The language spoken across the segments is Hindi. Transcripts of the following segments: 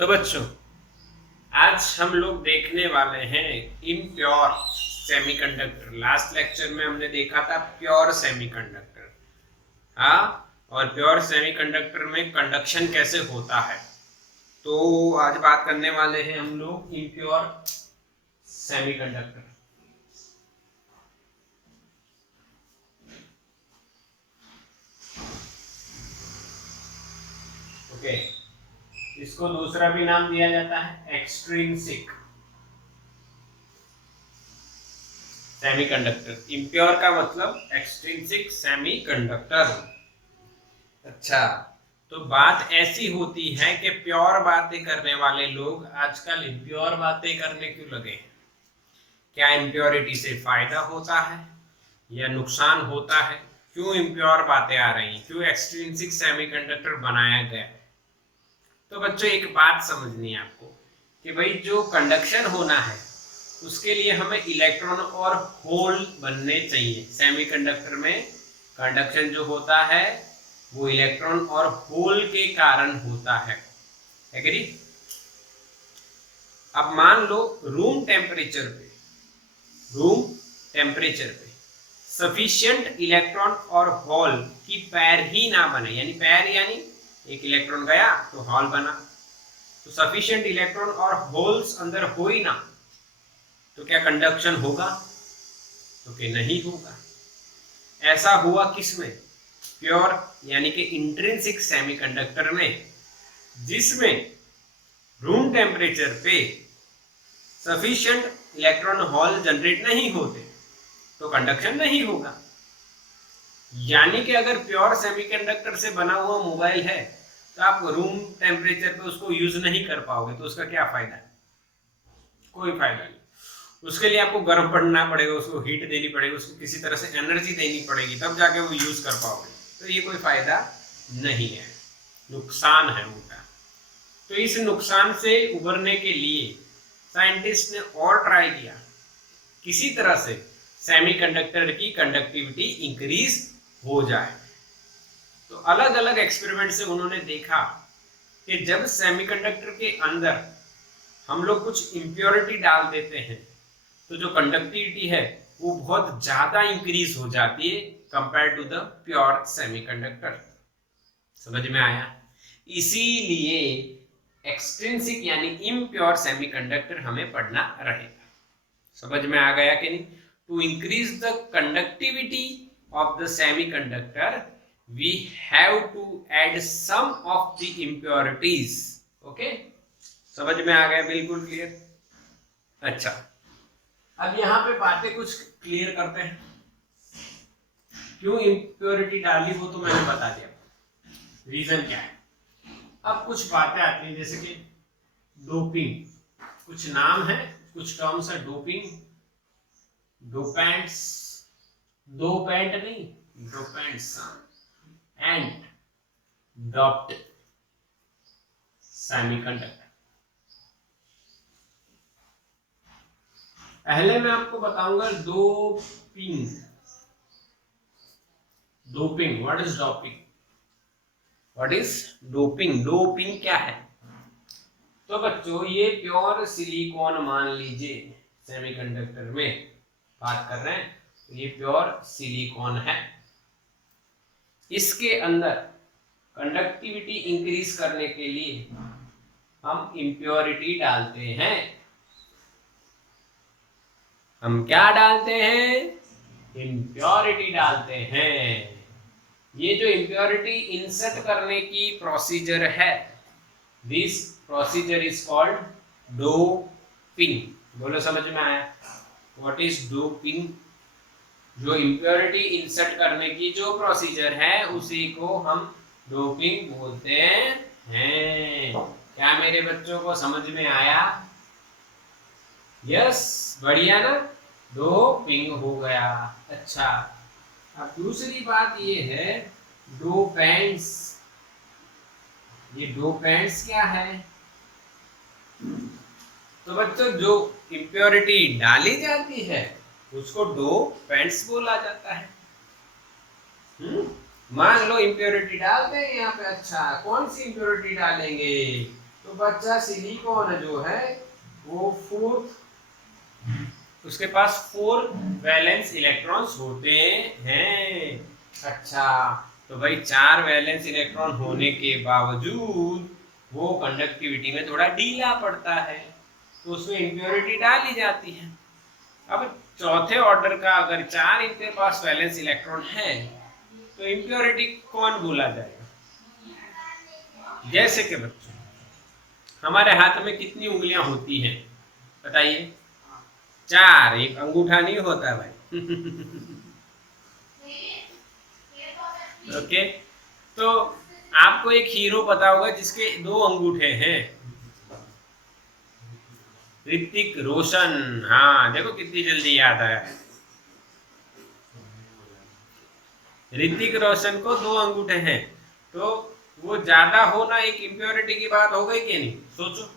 तो बच्चों, आज हम लोग देखने वाले हैं इम्प्योर सेमीकंडक्टर। लास्ट लेक्चर में हमने देखा था प्योर सेमीकंडक्टर। हाँ, और प्योर सेमीकंडक्टर में कंडक्शन कैसे होता है। तो आज बात करने वाले हैं हम लोग इम्प्योर सेमीकंडक्टर। ओके, इसको दूसरा भी नाम दिया जाता है एक्सट्रिंसिक सेमीकंडक्टर। इम्प्योर का मतलब एक्सट्रिंसिक सेमीकंडक्टर। अच्छा, तो बात ऐसी होती है कि प्योर बातें करने वाले लोग आजकल इम्प्योर बातें करने क्यों लगे हैं। क्या इम्प्योरिटी से फायदा होता है या नुकसान होता है? क्यों इम्प्योर बातें आ रही हैं? क्यों एक्सट्रिंसिक सेमीकंडक्टर बनाया गया है? तो बच्चों, एक बात समझनी है आपको कि भाई जो कंडक्शन होना है उसके लिए हमें इलेक्ट्रॉन और होल बनने चाहिए। सेमीकंडक्टर में कंडक्शन जो होता है वो इलेक्ट्रॉन और होल के कारण होता है। एग्री? अब मान लो रूम टेम्परेचर पे सफिशिएंट इलेक्ट्रॉन और होल की पैर ही ना बने, यानी पैर यानी एक इलेक्ट्रॉन गया तो होल बना, तो सफिशिएंट इलेक्ट्रॉन और होल्स अंदर हो ही ना, तो क्या कंडक्शन होगा? तो क्या नहीं होगा। ऐसा हुआ किसमें? प्योर यानी कि इंट्रिंसिक सेमीकंडक्टर में, जिसमें रूम टेम्परेचर पे सफिशिएंट इलेक्ट्रॉन होल जनरेट नहीं होते, तो कंडक्शन नहीं होगा। यानी कि अगर प्योर सेमीकंडक्टर से बना हुआ मोबाइल है तो आप रूम टेम्परेचर पे उसको यूज नहीं कर पाओगे, तो उसका क्या फायदा है? कोई फायदा नहीं। उसके लिए आपको गर्म पड़ना पड़ेगा, उसको हीट देनी पड़ेगी, उसको किसी तरह से एनर्जी देनी पड़ेगी, तब जाके वो यूज कर पाओगे। तो ये कोई फायदा नहीं है, नुकसान है उनका। तो इस नुकसान से उबरने के लिए साइंटिस्ट ने और ट्राई किया किसी तरह से सेमीकंडक्टर की कंडक्टिविटी इंक्रीज हो जाए। तो अलग अलग एक्सपेरिमेंट से उन्होंने देखा कि जब सेमीकंडक्टर के अंदर हम लोग कुछ इम्प्योरिटी डाल देते हैं तो जो कंडक्टिविटी है वो बहुत ज्यादा इंक्रीज हो जाती है compare to the pure semiconductor. समझ में आया? इसीलिए एक्सट्रिंसिक यानी इम्प्योर सेमीकंडक्टर हमें पढ़ना रहेगा। समझ में आ गया कि नहीं? To increase the conductivity of the semiconductor we have to add some of the impurities. Okay, समझ में आ गया? बिल्कुल क्लियर। अच्छा, अब यहां पे बातें कुछ क्लियर करते हैं। क्यों इम्प्योरिटी डाली वो तो मैंने बता दिया, रीजन क्या है। अब कुछ बातें आती हैं जैसे कि डोपिंग, कुछ नाम है, कुछ टर्म्स है। डोपिंग, डोपेंट्स, डोपेंट नहीं, डोपेंट्स एंड डॉप्ड सेमीकंडक्टर। पहले मैं आपको बताऊंगा doping. Doping, what is doping? What is doping? Doping क्या है? तो बच्चों, ये प्योर सिलिकॉन मान लीजिए, सेमीकंडक्टर में बात कर रहे हैं, तो ये प्योर सिलिकॉन है। इसके अंदर कंडक्टिविटी इंक्रीज करने के लिए हम इम्प्योरिटी डालते हैं। हम क्या डालते हैं? इम्प्योरिटी डालते हैं। ये जो इम्प्योरिटी इंसर्ट करने की प्रोसीजर है, this procedure is called doping. बोलो, समझ में आया? What is doping? जो इम्प्योरिटी इंसर्ट करने की जो प्रोसीजर है उसी को हम डोपिंग बोलते हैं। क्या मेरे बच्चों को समझ में आया? यस, बढ़िया ना? डोपिंग हो गया। अच्छा, अब दूसरी बात ये है डोपेंट्स। ये डोपेंट्स क्या है? तो बच्चों, जो इम्प्योरिटी डाली जाती है उसको डोपेंट्स बोला जाता है। मान लो इम्प्योरिटी डालते हैं यहाँ पे। अच्छा, कौन सी इम्प्योरिटी डालेंगे? तो बच्चा सिलिकॉन जो है वो उसके पास 4 वैलेंस इलेक्ट्रॉन्स होते हैं। अच्छा, तो भाई 4 वैलेंस इलेक्ट्रॉन होने के बावजूद वो कंडक्टिविटी में थोड़ा ढीला पड़ता है, तो उसमें इम्प्योरिटी डाली जाती है। अब चौथे ऑर्डर का अगर 4 इनके पास वैलेंस इलेक्ट्रॉन है तो इम्प्योरिटी कौन बोला जाएगा? जैसे कि बच्चों हमारे हाथ में कितनी उंगलियां होती हैं बताइए? 4, एक अंगूठा नहीं होता भाई। ओके, तो आपको एक हीरो पता होगा जिसके 2 अंगूठे हैं, ऋतिक रोशन। हाँ देखो कितनी जल्दी याद आया। ऋतिक रोशन को 2 अंगूठे हैं, तो वो ज्यादा होना एक इम्प्योरिटी की बात हो गई कि नहीं? सोचो,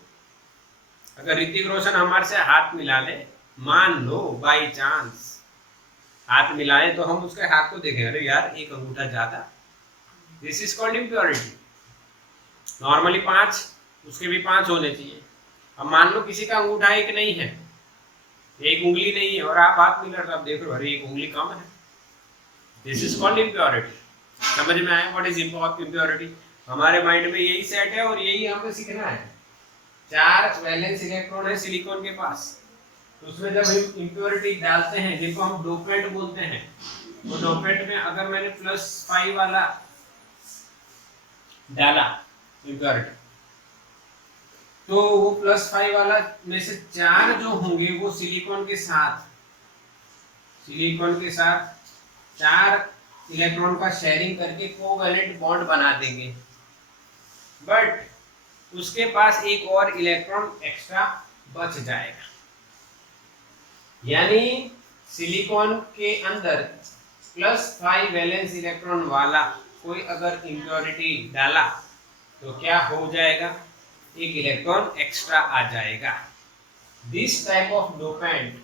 अगर ऋतिक रोशन हमारे से हाथ मिला ले, मान लो बाई चांस हाथ मिलाए, तो हम उसके हाथ को देखें, अरे यार एक अंगूठा ज्यादा, this is called impurity. Normally 5, उसके भी 5 होने चाहिए। अब मान लो किसी का अंगूठा एक नहीं है, एक उंगली नहीं है, और आप हाथ मिला, आप देख रहे हो अरे एक उंगली कम है, दिस इज कॉल्ड इम्प्योरिटी। समझ में आया व्हाट इज इम्प्योरिटी? हमारे माइंड में यही सेट है और यही हमें सीखना है। 4 वैलेंस इलेक्ट्रॉन है सिलिकॉन के पास, तो उसमें जब हम इम्प्योरिटी डालते हैं, जिनको हम डोपेंट बोलते हैं, तो डोपेंट में अगर मैंने +5 वाला डाला इम्प्योरिटी, तो वो +5 वाला में से 4 जो होंगे वो सिलिकॉन के साथ 4 इलेक्ट्रॉन का शेयरिंग करके कोवैलेंट बॉन्ड बना देंगे, बट उसके पास एक और इलेक्ट्रॉन एक्स्ट्रा बच जाएगा। यानी सिलिकॉन के अंदर +5 वैलेंस इलेक्ट्रॉन वाला कोई अगर इम्प्योरिटी डाला तो क्या हो जाएगा? एक इलेक्ट्रॉन एक्स्ट्रा आ जाएगा। This type of dopant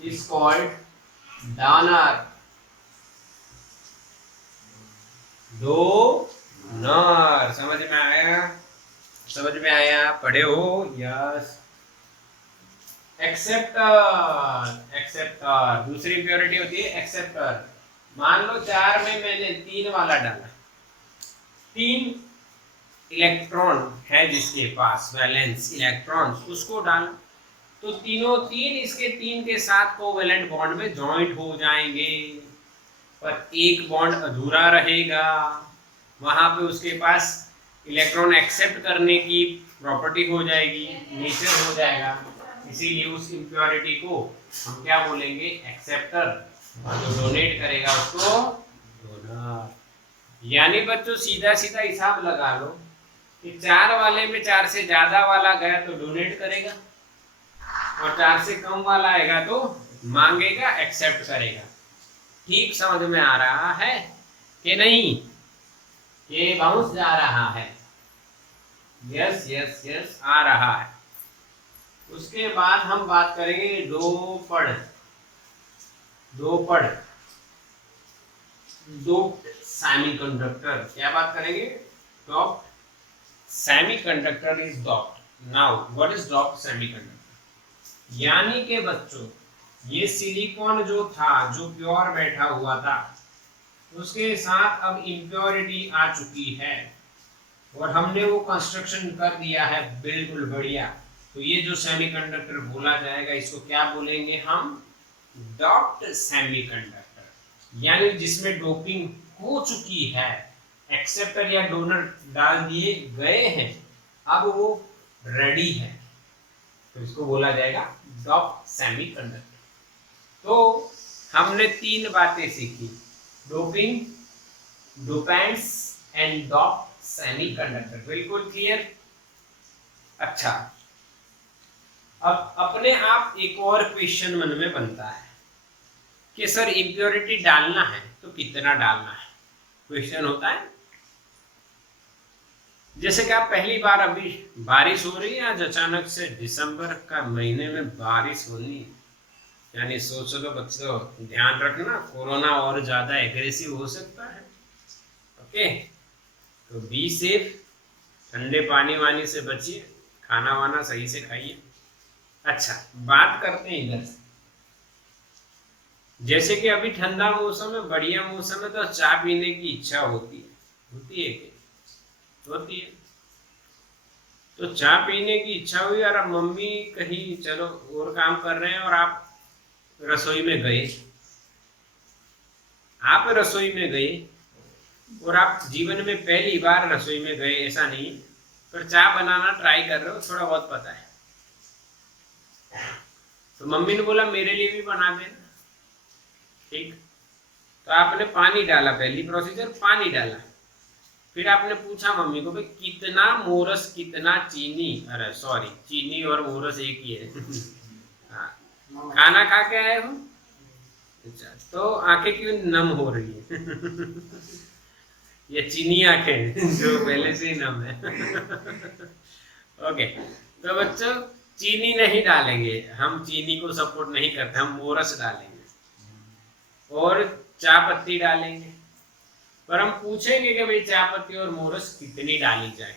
is called donor. समझ में आया? समझ में आया? पढ़े हो? यस। एक्सेप्टर दूसरी इम्प्योरिटी होती है एक्सेप्टर। मान लो 4 में मैंने 3 वाला डाला, 3 इलेक्ट्रॉन है जिसके पास वैलेंस इलेक्ट्रॉन्स, उसको डाला, तो तीनों 3 इसके 3 के साथ कोवैलेंट बॉन्ड में जॉइंट हो जाएंगे, पर एक बॉन्ड अधूरा रहेगा, वहां पे उसके पास इलेक्ट्रॉन एक्सेप्ट करने की प्रॉपर्टी हो जाएगी, नेचर हो जाएगा। इसीलिए उस इम्प्योरिटी को हम क्या बोलेंगे? एक्सेप्टर, और जो डोनेट करेगा उसको डोनर। यानी बच्चों सीधा सीधा हिसाब लगा लो कि 4 वाले में 4 से ज्यादा वाला गया तो डोनेट करेगा, और 4 से कम वाला आएगा तो मांगेगा, एक्सेप्ट करेगा। ठीक समझ में आ रहा है कि नहीं? ये बाउंस जा रहा है? यस यस यस आ रहा है। उसके बाद हम बात करेंगे डोप्ड सेमीकंडक्टर। क्या बात करेंगे? Doped semiconductor is doped. Now what is doped semiconductor? यानी कि बच्चों ये सिलिकॉन जो था, जो प्योर बैठा हुआ था, उसके साथ अब इम्प्योरिटी आ चुकी है और हमने वो कंस्ट्रक्शन कर दिया है बिल्कुल बढ़िया। तो ये जो सेमीकंडक्टर बोला जाएगा, इसको क्या बोलेंगे हम? Doped semiconductor. यानी जिसमें डोपिंग हो चुकी है, एक्सेप्टर या डोनर डाल दिए गए हैं, अब वो रेडी है, तो इसको बोला जाएगा डोप्ड सेमीकंडक्टर। तो हमने 3 बातें सीखी, doping, dopants and doped semiconductor. बिल्कुल क्लियर? अच्छा, अब अपने आप एक और क्वेश्चन मन में बनता है कि सर इम्प्योरिटी डालना है तो कितना डालना है? क्वेश्चन होता है। जैसे कि आप पहली बार अभी बारिश हो रही है, आज अचानक से दिसंबर का महीने में बारिश होनी, यानी सोच लो बच्चों, ध्यान रखना कोरोना और ज्यादा एग्रेसिव हो सकता है। ओके, तो बी सेफ, ठंडे पानी वानी से बचिए, खाना वाना सही से खाइए। अच्छा, बात करते हैं इधर से। जैसे कि अभी ठंडा मौसम है, बढ़िया मौसम है, तो चाय पीने की इच्छा होती है क्या? होती है। तो चाय पीने की इच्छा हुई और अब मम्मी कहीं चलो और काम कर रहे हैं और आप रसोई में गए, और आप जीवन में पहली बार रसोई में गए, ऐसा नहीं, पर चाय बनाना ट्राई कर रहे हो, थोड़ा बहुत पता है। तो मम्मी ने बोला मेरे लिए भी बना देना, ठीक। तो आपने पानी डाला, पहली प्रोसीजर पानी डाला। फिर आपने पूछा मम्मी को भाई कितना मोरस, कितना चीनी, अरे सॉरी, चीनी और मोरस एक ही है। हाँ, खाना खा के आए हो? अच्छा, तो आंखें क्यों नम हो रही है? ये चीनी आंखें जो पहले से ही नम है। ओके, तो बच्चों चीनी नहीं डालेंगे हम, चीनी को सपोर्ट नहीं करते, हम मोरस डालेंगे और चाय पत्ती डालेंगे। पर हम पूछेंगे कि भाई चाय पत्ती और मोरस कितनी डाली जाए।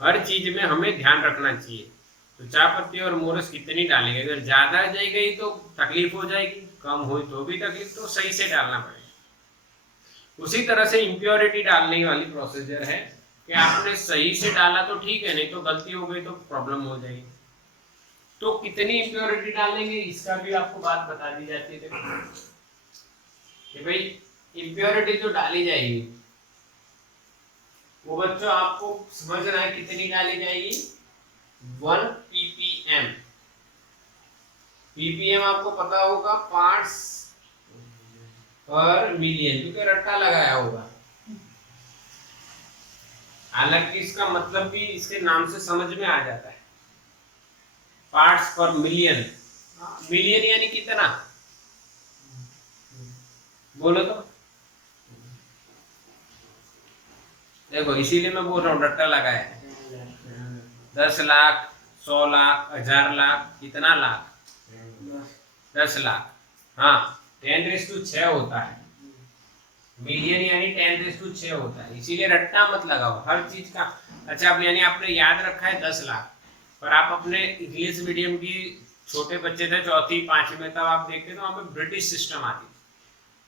हर चीज में हमें ध्यान रखना चाहिए। तो चाय पत्ती और मोरस कितनी डालेंगे, अगर ज्यादा जाए गई तो तकलीफ हो जाएगी, कम हुई तो भी तकलीफ, तो सही से डालना पड़ेगा। उसी तरह से इम्प्योरिटी डालने वाली प्रोसीजर है कि आपने सही से डाला तो ठीक है, नहीं तो गलती हो गई तो प्रॉब्लम हो जाएगी। तो कितनी इम्प्योरिटी डालेंगे इसका भी आपको बात बता दी जाती है। देखो कि भाई इम्प्योरिटी जो डाली जाएगी वो बच्चों आपको समझना है कितनी डाली जाएगी, 1 ppm। ppm आपको पता होगा पार्ट्स पर मिलियन, क्योंकि रट्टा लगाया होगा। हालांकि इसका मतलब भी इसके नाम से समझ में आ जाता है, पार्ट्स पर मिलियन। मिलियन यानी कितना, बोलो तो। देखो इसीलिए मैं बोल रहा हूँ रट्टा लगाया है। 10 लाख, 100 लाख, 1000 लाख, कितना लाख, 10 लाख। हाँ, 10⁶ होता है मिलियन, यानी 10⁶ होता है, इसीलिए रट्टा मत लगाओ हर चीज का। अच्छा, अब यानी आपने याद रखा है 10 लाख, पर आप अपने इंग्लिश मीडियम की छोटे बच्चे थे, चौथी पांचवी में तब आप देखते तो वहां पे ब्रिटिश सिस्टम आती।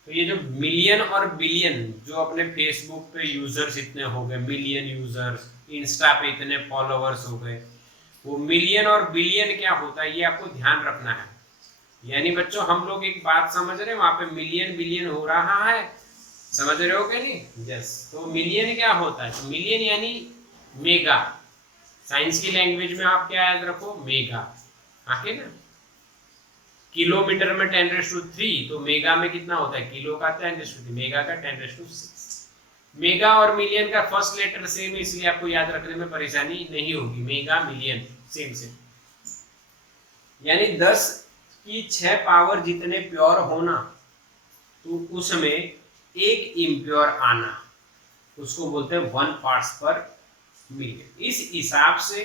तो ये जो मिलियन और बिलियन, जो अपने फेसबुक पे यूजर्स इतने हो गए, मिलियन यूजर्स, इंस्टा पे इतने फॉलोअर्स हो गए, वो मिलियन और बिलियन क्या होता है ये आपको ध्यान रखना है। यानी बच्चों हम लोग एक बात समझ रहे हैं, वहां पे मिलियन बिलियन हो रहा है, समझ रहे हो क्या नहीं? यस। तो मिलियन क्या होता है, तो मिलियन यानी मेगा। साइंस की लैंग्वेज में आप क्या याद रखो, मेगा। आके ना किलोमीटर में 10⁻3, तो मेगा में कितना होता है, किलो का 10⁻3, मेगा का 10⁻6। मेगा और मिलियन का फर्स्ट लेटर सेम है, इसलिए आपको याद रखने में परेशानी नहीं होगी। मेगा मिलियन सेम सेम, यानी 10 की 6 पावर जितने प्योर होना, तो उसमें एक इम्प्योर आना, उसको बोलते हैं 1 पार्ट्स पर मिलियन। इस हिसाब से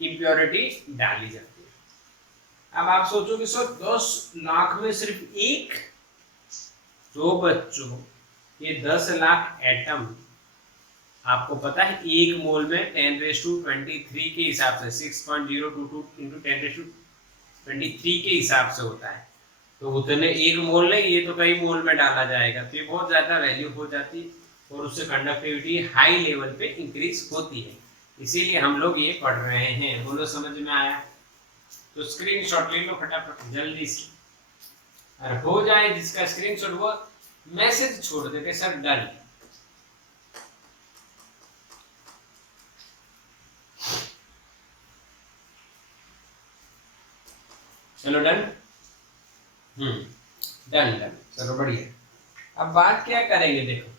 इम्प्योरिटी डाली जाती है। अब आप सोचोगे सर 10 लाख में सिर्फ एक, तो बच्चों ये 10 लाख एटम, आपको पता है एक मोल में 10⁻23 के हिसाब से 6.022 × 10⁻23 के हिसाब से होता है। तो उतने एक मोल नहीं, ये तो कई मोल में डाला जाएगा, तो ये बहुत ज्यादा वैल्यू हो जाती है और उससे कंडक्टिविटी हाई लेवल पे इंक्रीज होती है। इसीलिए हम लोग ये पढ़ रहे हैं। बोलो समझ में आया? तो स्क्रीनशॉट ले लो फटाफट जल्दी से, और हो जाए जिसका स्क्रीनशॉट वो मैसेज छोड़ देते सर डन। चलो डन, डन डन, चलो बढ़िया। अब बात क्या करेंगे, देखो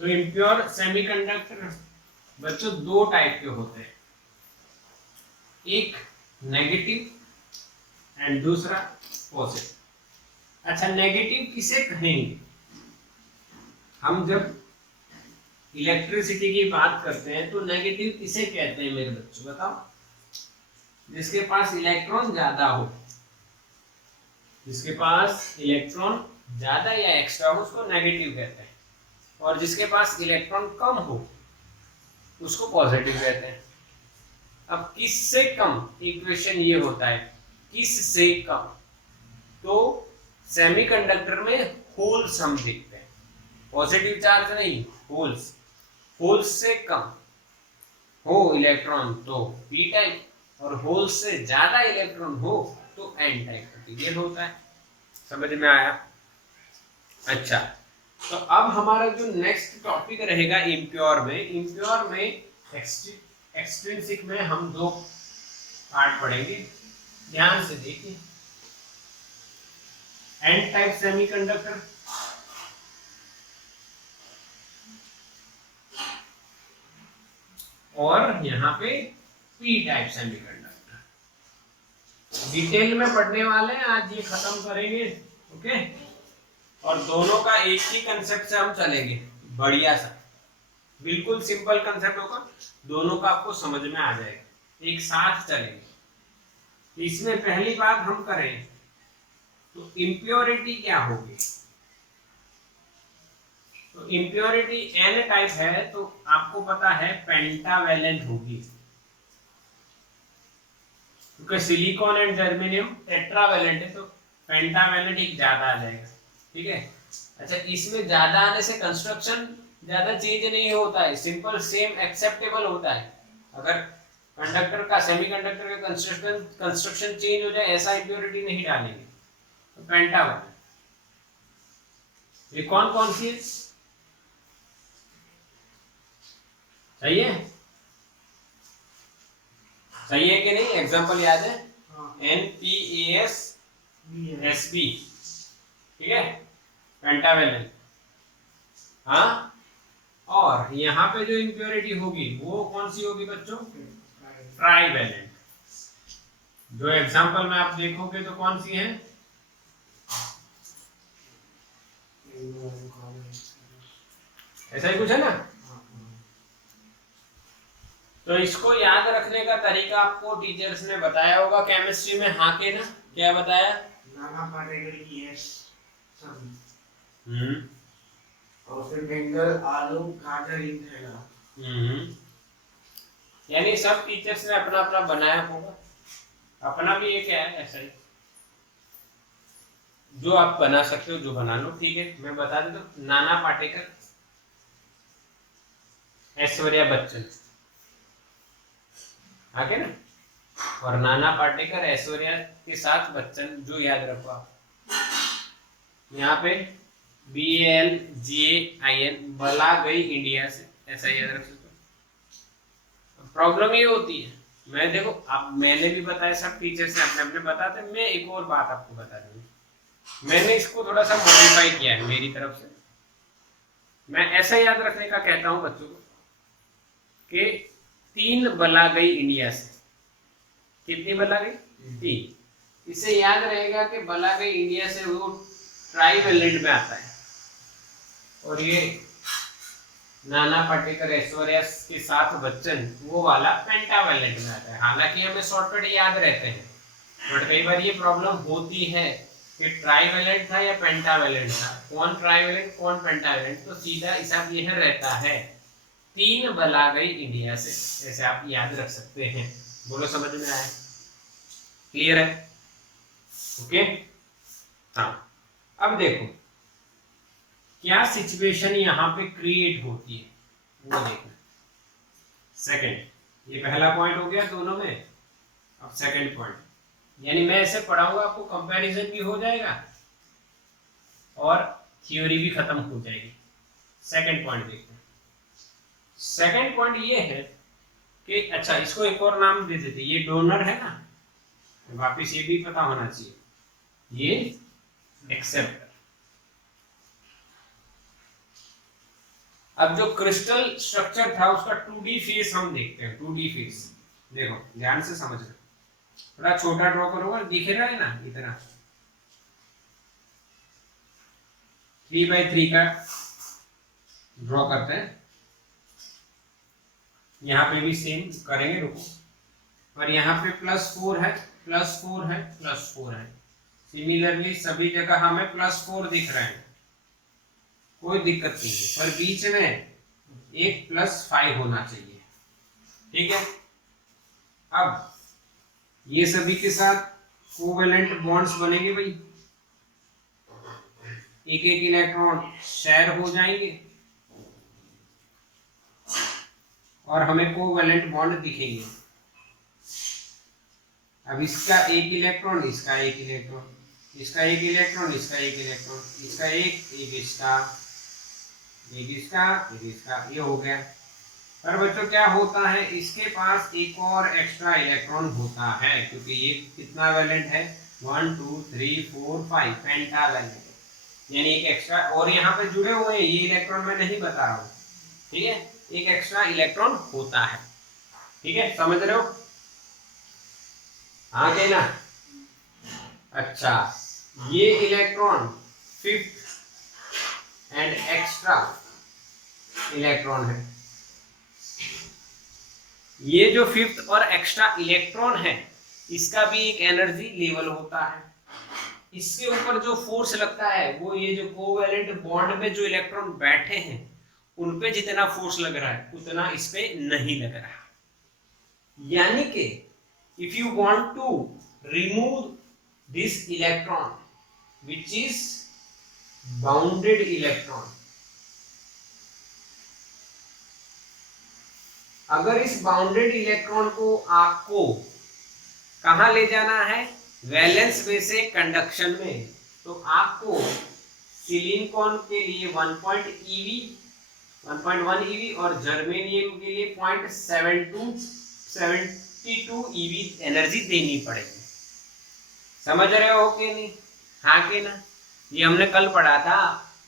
तो इम्प्योर सेमीकंडक्टर बच्चों दो टाइप के होते हैं, एक नेगेटिव एंड दूसरा पॉजिटिव। अच्छा, नेगेटिव किसे कहेंगे? हम जब इलेक्ट्रिसिटी की बात करते हैं तो नेगेटिव किसे कहते हैं मेरे बच्चों, बताओ? जिसके पास इलेक्ट्रॉन ज्यादा हो, जिसके पास इलेक्ट्रॉन ज्यादा या एक्स्ट्रा हो, उसको नेगेटिव कहते हैं। और जिसके पास इलेक्ट्रॉन कम हो उसको पॉजिटिव कहते हैं। अब किससे कम, इक्वेशन ये होता है किससे कम, तो सेमीकंडक्टर में होल्स हम देखते हैं, पॉजिटिव चार्ज नहीं, होल्स, होल्स से कम हो इलेक्ट्रॉन तो पी टाइप, और होल्स से ज्यादा इलेक्ट्रॉन हो तो एन टाइप का ये होता है। समझ में आया? अच्छा, तो अब हमारा जो नेक्स्ट टॉपिक रहेगा इम्प्योर में, इम्प्योर में एक्सट्रिंसिक में हम दो पार्ट पढ़ेंगे, ध्यान से देखिए। एन टाइप सेमीकंडक्टर और यहाँ पे पी टाइप सेमीकंडक्टर। डिटेल में पढ़ने वाले हैं आज, ये खत्म करेंगे, ओके। और दोनों का एक ही कंसेप्ट से हम चलेंगे, बढ़िया सा, बिल्कुल सिंपल कंसेप्ट होगा, दोनों का आपको समझ में आ जाएगा, एक साथ चलेंगे। इसमें पहली बात हम करें तो इम्प्योरिटी क्या होगी, तो इम्प्योरिटी एन टाइप है तो आपको पता है पेंटावेलेंट होगी, क्योंकि सिलिकॉन एंड जर्मेनियम टेट्रावेलेंट है तो पेंटावेलेंट एक ज्यादा आ जाएगा, ठीक है। अच्छा, इसमें ज्यादा आने से कंस्ट्रक्शन ज्यादा चेंज नहीं होता है, सिंपल सेम एक्सेप्टेबल होता है। अगर कंडक्टर का, सेमीकंडक्टर का कंस्ट्रक्शन चेंज हो जाए ऐसा इम्प्योरिटी नहीं डालेंगे, तो पेंटावेलेंट। ये कौन कौन सी है, सही है, सही है कि नहीं? एग्जांपल याद है, NPAS SB, ठीक है, पेंटावेलेंट। हाँ, और यहाँ पे जो इम्प्योरिटी होगी वो कौन सी होगी बच्चों? ट्राइवेलेंट। जो एग्जांपल में आप देखोगे तो कौन सी है? ऐसा ही कुछ है ना। तो इसको याद रखने का तरीका आपको टीचर्स ने बताया होगा केमिस्ट्री में, हाँ के ना, क्या बताया? नाना पार्टिकल की है हम्म, और फिर बेंगल, आलू, गाजर, इंडिया। यानी सब टीचर्स ने अपना अपना बनाया होगा, अपना भी एक है ऐसा ही, जो आप बना सकते हो जो बना लो, ठीक है। मैं बता देता हूँ, नाना पाटेकर, ऐश्वर्या बच्चन, आगे ना, और नाना पाटेकर ऐश्वर्या के साथ बच्चन, जो याद रखो आप। यहाँ पे BALGAIN, बला गई इंडिया से, ऐसा याद रख सकते हो। प्रॉब्लम ये होती है, मैं देखो आप, मैंने भी बताया, सब टीचर्स ने अपने अपने बताते, मैं एक और बात आपको बता दूँ, मैंने इसको थोड़ा सा मॉडिफाई किया है मेरी तरफ से। मैं ऐसा याद रखने का कहता हूँ बच्चों को कि 3 बला गई इंडिया से, कितनी बला गई? 3। इससे याद रहेगा कि बला गई इंडिया से वो ट्राइवेलेंट में आता है, और ये नाना पाटेकर ऐश्वर्या के साथ बच्चन वो वाला पेंटावेलेंट में आता है। हालांकि हमें शॉर्टकट याद रहते हैं, बट कई बार ये प्रॉब्लम होती है कि ट्राइवेलेंट था या पेंटावेलेंट था, कौन ट्राइवेलेंट कौन पेंटावेलेंट, तो सीधा हिसाब यह रहता है 3 बला गई इंडिया से, ऐसे आप याद रख सकते हैं। बोलो समझ में आया? क्लियर है? ओके। हाँ, अब देखो क्या सिचुएशन यहाँ पे क्रिएट होती है वो देखना। सेकंड, ये पहला पॉइंट हो गया दोनों में। अब सेकंड पॉइंट, यानी मैं ऐसे पढ़ाऊंगा आपको, कंपैरिजन भी हो जाएगा और थ्योरी भी खत्म हो जाएगी। सेकंड पॉइंट देखते हैं। सेकंड पॉइंट ये है कि, अच्छा इसको एक और नाम दे देते, ये डोनर है ना, वापिस ये भी पता होना चाहिए, ये एक्सेप्टर। अब जो क्रिस्टल स्ट्रक्चर था उसका 2D फेस हम देखते हैं। 2D फेस देखो ध्यान से समझना, थोड़ा छोटा ड्रॉ करोगे, दिख रहा है ना इतना, 3x3 का ड्रॉ करते हैं। यहाँ पे भी सेम करेंगे, रुको। और यहाँ पे +4 है, +4 है, +4 है। सिमिलरली सभी जगह हमें +4 दिख रहे हैं। कोई दिक्कत नहीं है, पर बीच में एक +5 होना चाहिए। ठीक है, अब ये सभी के साथ कोवेलेंट बॉन्ड्स बनेंगे भाई, एक एक इलेक्ट्रॉन शेयर हो जाएंगे और हमें कोवेलेंट बॉन्ड दिखेंगे। अब इसका एक इलेक्ट्रॉन, इसका एक इलेक्ट्रॉन, इसका एक इलेक्ट्रॉन, इसका एक इलेक्ट्रॉन, इसका एक इसका, एक इसका, एक इसका, ये हो गया। पर बच्चों क्या होता है, इसके पास एक और एक्स्ट्रा इलेक्ट्रॉन होता है, क्योंकि ये कितना वैलेंट है, 1 2 3 4 5 पेंटावैलेंट है, यानी एक एक्स्ट्रा, और यहाँ पे जुड़े हुए हैं, ये इलेक्ट्रॉन मैं नहीं बता रहा हूँ। ठीक है, एक एक्स्ट्रा इलेक्ट्रॉन होता है। ठीक है, समझ रहे हो? आगे ना, अच्छा, ये electron fifth and extra electron है। ये जो फिफ्थ और एक्स्ट्रा इलेक्ट्रॉन है, इसका भी एक एनर्जी लेवल होता है। इसके ऊपर जो फोर्स लगता है, वो ये जो कोवेलेंट बॉन्ड में जो इलेक्ट्रॉन बैठे हैं, उन पे जितना फोर्स लग रहा है उतना इस पे नहीं लग रहा। यानी कि if you want to remove this electron which is bounded electron, अगर इस बाउंडेड इलेक्ट्रॉन को आपको कहां ले जाना है, वैलेंस में से कंडक्शन में, तो आपको सिलिकॉन के लिए 1.1 eV और जर्मेनियम के लिए 0.72 eV एनर्जी देनी पड़ेगी। समझ रहे हो कि नहीं? हाँ कि ना? ये हमने कल पढ़ा था,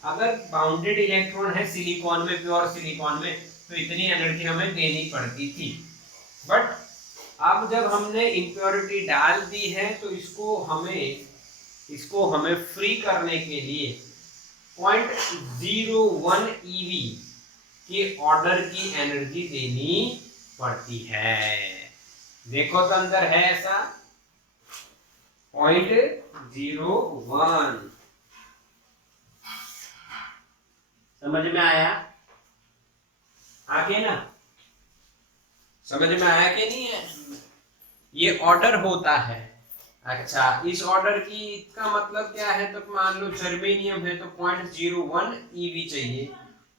अगर बाउंडेड इलेक्ट्रॉन है सिलिकॉन में, प्योर सिलिकॉन में, तो इतनी एनर्जी हमें देनी पड़ती थी। बट अब जब हमने इम्प्योरिटी डाल दी है, तो इसको हमें फ्री करने के लिए 0.01 eV के ऑर्डर की एनर्जी देनी पड़ती है। देखो तो अंदर है ऐसा 0.01। समझ में आया? आगे ना, समझ में आया कि नहीं है? ये ऑर्डर होता है। अच्छा, इस ऑर्डर की का मतलब क्या है, तो मान लो जर्मेनियम है तो 0.01 eV चाहिए,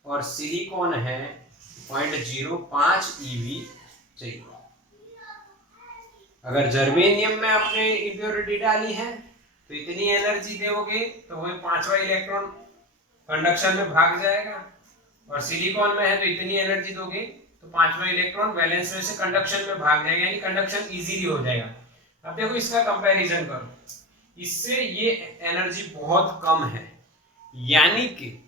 और सिलिकॉन है 0.05 eV चाहिए। अगर जर्मेनियम में आपने इंप्योरिटी डाली है तो इतनी एनर्जी दोगे तो वह 5वां इलेक्ट्रॉन कंडक्शन में भाग जाएगा, और सिलिकॉन में है तो इतनी एनर्जी दोगे तो 5वां इलेक्ट्रॉन वैलेंस में से कंडक्शन में भाग जाएगा, यानी कंडक्शन इजीली हो जाएगा। अब देखो इसका कंपैरिजन करो, इससे ये एनर्जी बहुत कम है। यानी कि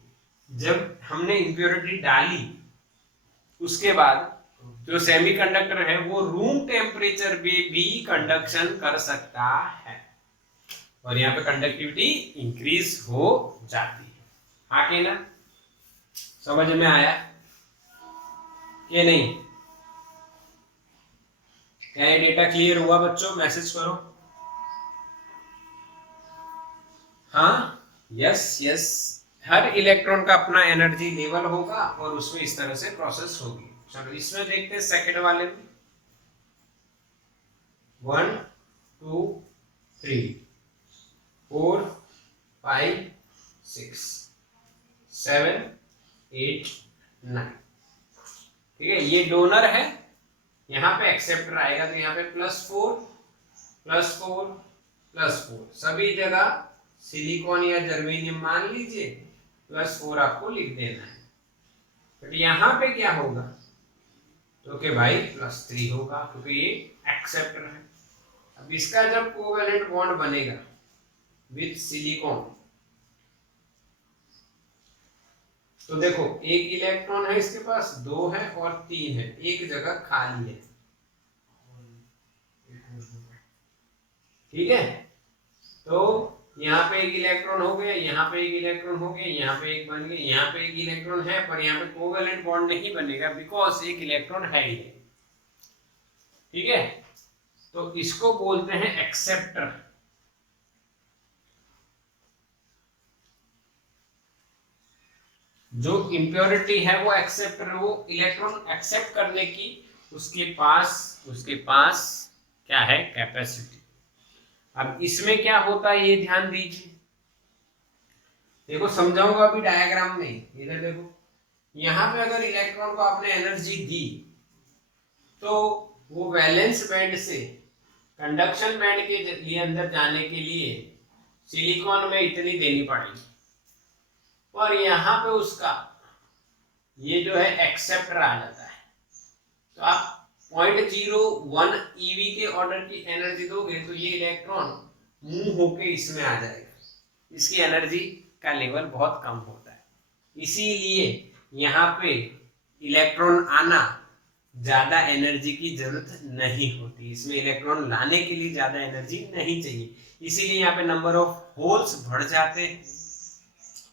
जब हमने इंप्योरिटी डाली, उसके बाद जो सेमीकंडक्टर है वो रूम टेम्परेचर पे भी कंडक्शन कर सकता है, और यहाँ पे कंडक्टिविटी इंक्रीज हो जाती है। आगे ना, समझ में आया कि नहीं? क्या ये डेटा क्लियर हुआ बच्चों? मैसेज करो हाँ, यस यस। हर इलेक्ट्रॉन का अपना एनर्जी लेवल होगा और उसमें इस तरह से प्रोसेस होगी। चलो इसमें देखते हैं सेकंड वाले में। 1 2 3 4 5 6 7 8 9। ठीक है, ये डोनर है, यहाँ पे एक्सेप्टर आएगा, तो यहाँ पे +4 +4 +4, सभी जगह सिलिकॉन या जर्मेनियम मान लीजिए, +4 आपको लिख देना है। बट यहाँ पे क्या होगा, तो कि भाई +3 होगा, क्योंकि ये एक्सेप्टर है। अब इसका जब कोवेलेंट बॉन्ड बनेगा विथ सिलिकॉन, तो देखो एक इलेक्ट्रॉन है इसके पास, 2 है और 3 है, एक जगह खाली है। ठीक है, तो यहाँ पे एक इलेक्ट्रॉन हो गया, यहाँ पे एक इलेक्ट्रॉन हो गया, यहाँ पे एक बन गया, यहाँ पे एक इलेक्ट्रॉन है, पर यहाँ पे कोवेलेंट बॉन्ड नहीं बनेगा, बिकॉज एक इलेक्ट्रॉन है ही। ठीक है, तो इसको बोलते हैं एक्सेप्टर। जो इम्प्योरिटी है वो इलेक्ट्रॉन एक्सेप्ट करने की उसके पास क्या है, कैपेसिटी। अब इसमें क्या होता है ये ध्यान दीजिए, देखो समझाऊंगा अभी डायग्राम में। इधर देखो, यहाँ पे अगर इलेक्ट्रॉन को आपने एनर्जी दी तो वो वैलेंस बैंड से कंडक्शन बैंड के लिए अंदर जाने के लिए सिलिकॉन में इतनी देनी पड़ेगी, और यहाँ पे उसका ये जो है एक्सेप्टर आ जाता है। तो आप 0.01 eV के ऑर्डर की एनर्जी दोगे तो ये इलेक्ट्रॉन मूव होके इसमें आ जाएगा। इसकी एनर्जी का लेवल बहुत कम होता है, इसीलिए यहाँ पे इलेक्ट्रॉन आना ज्यादा एनर्जी की जरूरत नहीं होती। इसमें इलेक्ट्रॉन लाने के लिए ज्यादा एनर्जी नहीं चाहिए, इसीलिए यहाँ पे नंबर ऑफ होल्स बढ़ जाते हैं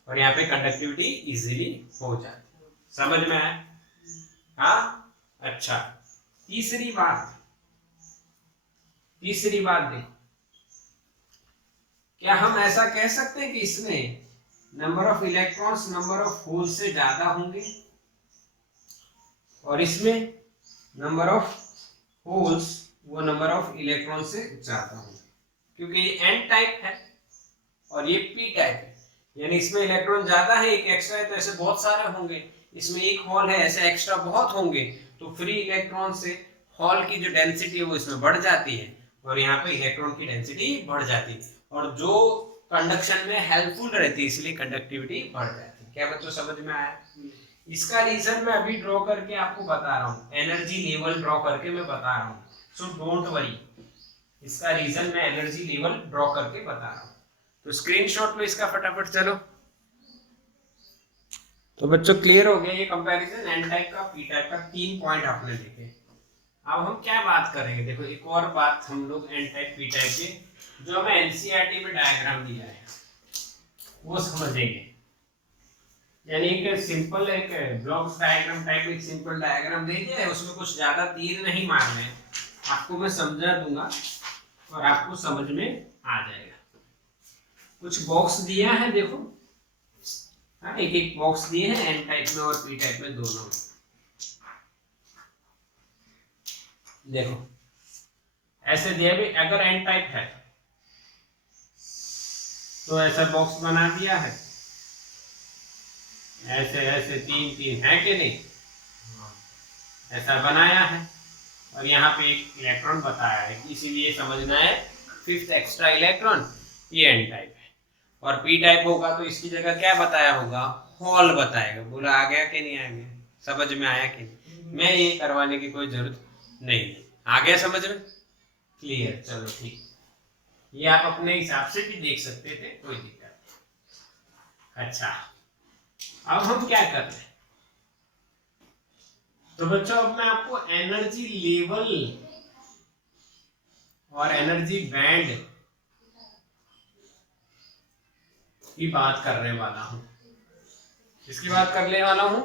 और यहाँ पे कंडक्टिविटी इजीली हो जाती है। समझ में आया? हाँ, अच्छा। तीसरी बात देखो, क्या हम ऐसा कह सकते हैं कि इसमें number of electrons number of holes से ज्यादा होंगे और इसमें नंबर ऑफ होल्स वो नंबर ऑफ इलेक्ट्रॉन से ज्यादा होंगे, क्योंकि ये एन टाइप है और ये पी टाइप है, यानी इसमें इलेक्ट्रॉन ज्यादा है, एक एक्स्ट्रा है, तो ऐसे बहुत सारे होंगे। इसमें एक हॉल है, ऐसे एक्स्ट्रा बहुत होंगे, तो फ्री इलेक्ट्रॉन से हॉल की जो डेंसिटी है वो इसमें बढ़ जाती है और यहाँ पे इलेक्ट्रॉन की डेंसिटी बढ़ जाती है, और जो कंडक्शन में हेल्पफुल रहती है, इसलिए कंडक्टिविटी बढ़ जाती है। क्या बच्चों समझ में आया? इसका रीजन मैं अभी ड्रॉ करके आपको बता रहा हूँ, एनर्जी लेवल ड्रॉ करके मैं बता रहा हूँ, सो डोंट वरी। इसका रीजन मैं एनर्जी लेवल ड्रॉ करके बता रहा हूँ, तो स्क्रीनशॉट लो इसका फटाफट। चलो, तो बच्चों क्लियर हो गया ये कंपैरिजन एन टाइप का पी टाइप का, 3 पॉइंट आपने देखे। अब हम क्या बात करेंगे, देखो एक और बात हम लोग एन टाइप पी टाइप के जो हमें एनसीईआरटी में डायग्राम दिया है वो समझेंगे। यानी एक सिंपल एक ब्लॉक डायग्राम टाइप एक सिंपल डायग्राम दे दिया है, उसमें कुछ ज्यादा तीर नहीं मारने हैं, आपको मैं समझा दूंगा और आपको समझ में आ जाएगा। कुछ बॉक्स दिया है देखो, हाँ, एक एक बॉक्स दिए हैं एन टाइप में और पी टाइप में दोनों में। देखो ऐसे दिया भी, अगर एन टाइप है तो ऐसा बॉक्स बना दिया है, ऐसे ऐसे 3 है कि नहीं, ऐसा बनाया है, और यहाँ पे एक इलेक्ट्रॉन बताया है, इसीलिए समझना है 5th एक्स्ट्रा इलेक्ट्रॉन, ये एन टाइप है। और पी टाइप होगा तो इसकी जगह क्या बताया होगा, हॉल बताएगा। बोला आ गया कि नहीं आ गया, समझ में आया कि नहीं? मैं ये करवाने की कोई जरूरत नहीं, आ गया समझ में? क्लियर, चलो ठीक। ये आप अपने हिसाब से भी देख सकते थे, कोई दिक्कत नहीं। अच्छा, अब हम क्या कर रहे हैं, तो बच्चों अब मैं आपको एनर्जी लेवल और एनर्जी बैंड की बात करने वाला हूं। किसकी बात करने वाला हूं?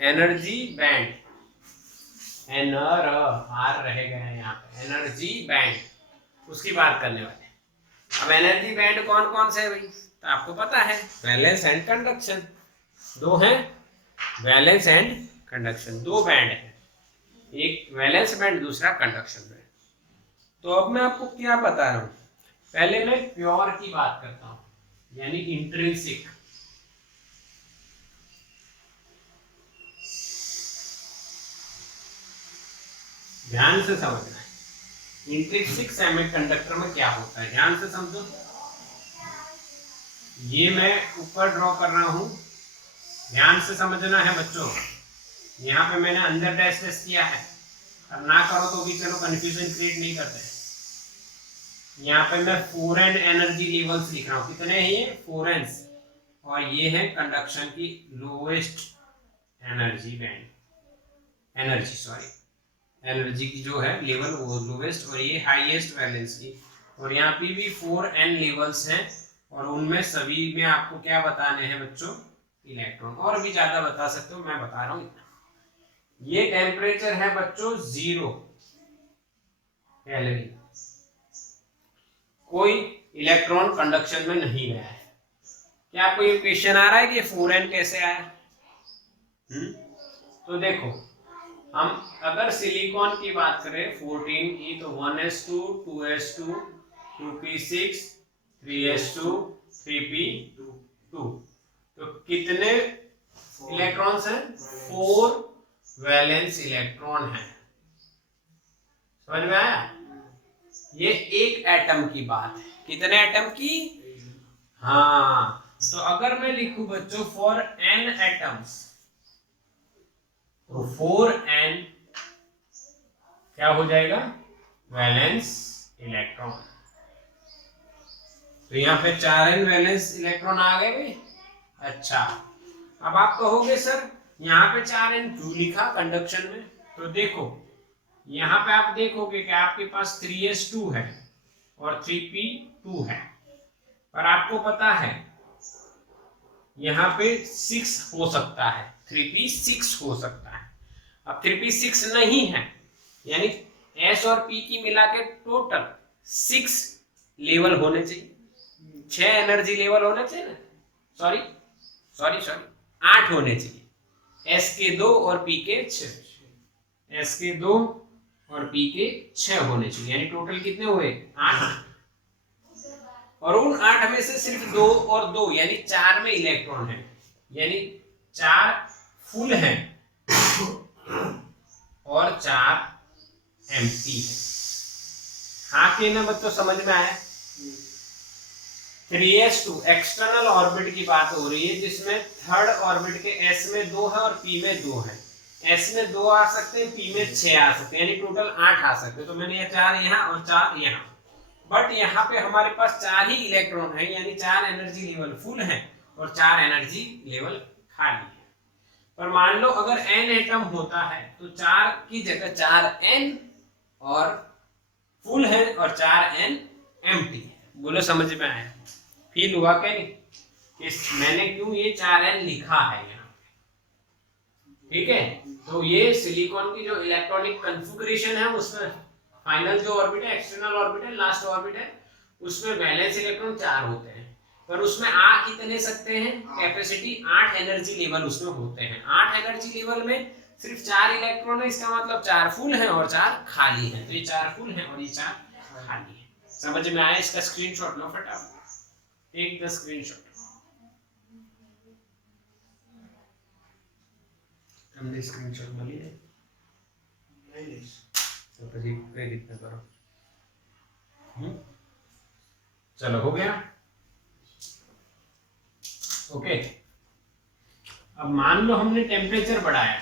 एनर्जी बैंड, आर रहेगा यहाँ पे, एनर्जी बैंड, उसकी बात करने वाले। अब एनर्जी बैंड कौन कौन से है भाई, तो आपको पता है वैलेंस एंड कंडक्शन, दो हैं, वैलेंस एंड कंडक्शन, 2 बैंड है, एक वैलेंस बैंड दूसरा कंडक्शन बैंड। तो अब मैं आपको क्या बता रहा हूं, पहले मैं प्योर की बात करता हूं, यानी इंट्रिंसिक। ध्यान से समझना है इंट्रिंसिक सेमीकंडक्टर में क्या होता है, ध्यान से समझो। ये मैं ऊपर ड्रॉ कर रहा हूं, ध्यान से समझना है बच्चों। यहाँ पे मैंने अंदर डैश डैश किया है, अब ना करो तो भी चलो, कंफ्यूजन क्रिएट नहीं करते। यहाँ पे मैं फॉरेन एनर्जी लेवल्स लिख रहा हूँ, कितने हैं ये, फॉरेंस, और ये है कंडक्शन की लोएस्ट एनर्जी बैंड, एनर्जी की जो है लेवल वो लोवेस्ट, और ये हाईएस्ट वैलेंस की, और यहाँ पे भी 4n लेवल्स हैं, और उनमें सभी में आपको क्या बताने हैं बच्चों, इलेक्ट्रॉन। और भी ज्यादा बता सकते हो, मैं बता रहा हूँ इतना। ये टेम्परेचर है बच्चों 0 कैलोरी, कोई इलेक्ट्रॉन कंडक्शन में नहीं गया है, क्या आपको ये क्वेश्चन आ रहा है कि 4n कैसे आया? तो देखो, हम अगर सिलिकॉन की बात करें 14 तो 1s2 2s2 2p6 3s2 3p2, तो कितने इलेक्ट्रॉन्स हैं? 4 वैलेंस इलेक्ट्रॉन हैं। समझ में आया? ये एक एटम की बात है। कितने एटम की? हाँ, तो अगर मैं लिखूं बच्चों फॉर n एटम्स, तो 4n क्या हो जाएगा? Valence electron. तो यहाँ पे 4n वैलेंस इलेक्ट्रॉन आ गए भाई। अच्छा, अब आप कहोगे सर यहाँ पे 4n क्यों लिखा कंडक्शन में? तो देखो, यहाँ पे आप देखोगे कि आपके पास 3s2 है और 3p2 है, पर आपको पता है यहाँ पे 6 हो सकता है, 3p6 हो सकता है। अब 3p6 नहीं है, यानी s और p की मिला के टोटल 6 लेवल होने चाहिए, 6 एनर्जी लेवल होने चाहिए ना, सॉरी 8 होने चाहिए। s के 2 और p के 6, s के 2 और p के 6 होने चाहिए, यानी टोटल कितने हुए? 8। और उन 8 में से सिर्फ 2 और 2 यानी 4 में इलेक्ट्रॉन है, यानी 4 फुल हैं और 4 एम्प्टी है। हाँ कि ना बच्चों, समझ में आया? 3s2 एक्सटर्नल ऑर्बिट की बात हो रही है, जिसमें थर्ड ऑर्बिट के s में 2 है और p में 2 है। s में 2 आ सकते हैं, p में 6 आ सकते हैं, यानी टोटल 8 आ सकते हैं। तो मैंने ये 4 यहाँ और 4 यहाँ, बट यहाँ पे हमारे पास 4 ही इलेक्ट्रॉन है, यानी 4 एनर्जी लेवल फुल है और 4 एनर्जी लेवल खाली है। पर मान लो अगर n एटम होता है तो 4 की जगह 4n और फुल है और 4n एम्प्टी है। बोलो समझ में आया? फील हुआ क्या नहीं कि मैंने क्यों ये 4n लिखा है यहाँ? ठीक है, तो ये सिलिकॉन की जो इलेक्ट्रॉनिक कॉन्फ़िगरेशन है उसमें फाइनल जो ऑर्बिट है, एक्सटर्नल ऑर्बिट है, लास्ट ऑर्बिट है, उसमें वैलेंस इलेक्ट्रॉन 4 होते हैं, पर उसमें आ कितने सकते हैं? कैपेसिटी 8 एनर्जी लेवल उसमें होते हैं। 8 एनर्जी लेवल में सिर्फ 4 इलेक्ट्रॉन है, इसका मतलब 4 फुल हैं और 4 खाली हैं। तो ये 4 फुल हैं और ये 4 खाली हैं। समझ में आया? इसका स्क्रीनशॉट लो फटाफट, टेक द स्क्रीनशॉट। हमने स्क्रीनशॉट बोली है तो પછી કઈ રીતના કરો? चलो हो गया, ओके। अब मान लो हमने टेम्परेचर बढ़ाया,